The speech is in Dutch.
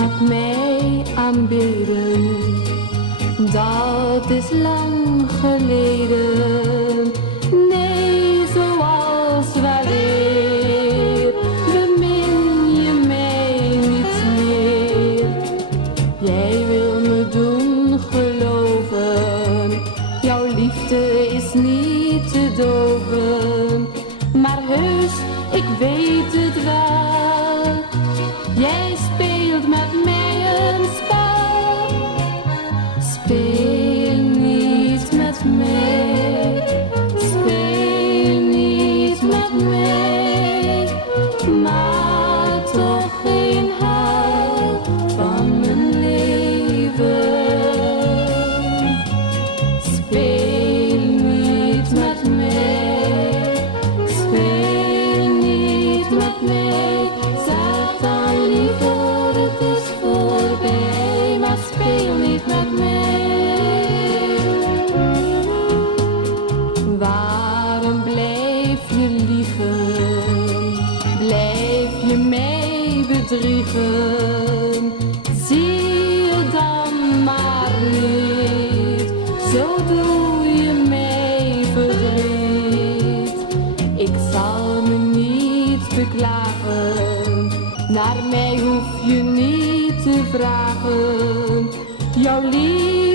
gaat mij aanbidden, dat is lang geleden. Nee, zoals weleer bemin je mij niet meer. Jij wil me doen geloven, jouw liefde is niet te doven. Maar heus, ik weet het wel, jij speelt met mij een spel. Speel niet met mij, speel niet met mij, maar toch geen hel van mijn leven. Speel niet met mij, speel niet met mij, zeg dan liever het is voorbij, maar speel niet met mij. Waarom blijf je liegen, blijf je mij bedriegen? Zie je dan maar niet, zo doe je mij verdriet. Ik zal me niet beklagen, naar mij hoef je niet te vragen. Jouw liefde